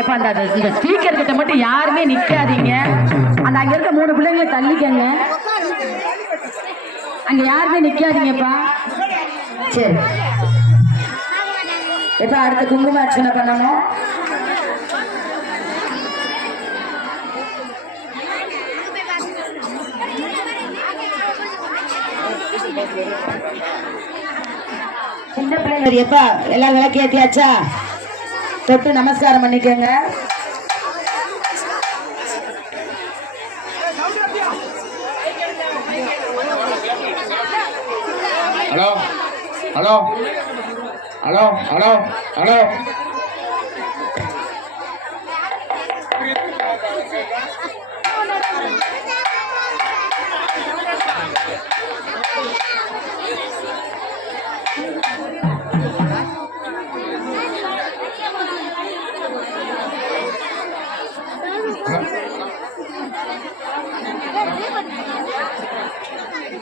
எப்ப அந்த ஸ்பீக்கர் கிட்ட மட்டும் யாருமே நிக்காதீங்க. அந்த அங்க இருக்க 3 பிள்ளைங்களை தள்ளிக்கங்க. அங்க யாருமே நிக்காதீங்கப்பா. சரி, எப்ப அடுத்த குங்கும அர்ச்சனை பண்ணணும். சின்ன பிள்ளைங்க எப்பா எல்லாம் விளக்கு ஏத்தியாச்சா? தொட்டு நமஸ்காரம் பண்ணிக்கோங்க. Hello hello hello hello hello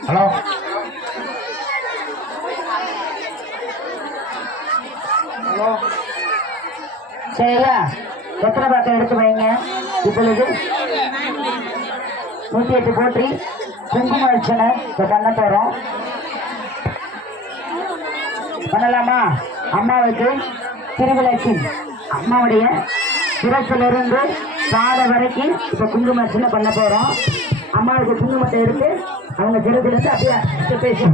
hello hello சரியா? எத்தனை பாக்கம் எடுத்து வைங்க. இப்பொழுது 108 போற்றி குங்கும அர்ச்சனை இப்ப பண்ண போறோம். பண்ணலாமா? அம்மாவுக்கு திருவிளக்கின் அம்மாவுடைய சிரசிலிருந்து பாத வரைக்கும் இப்ப குங்கும அர்ச்சனை பண்ண போறோம். அம்மாவுக்கு குங்குமத்தை எடுத்து அவங்க சிரசிலிருந்து அப்படியே பேசி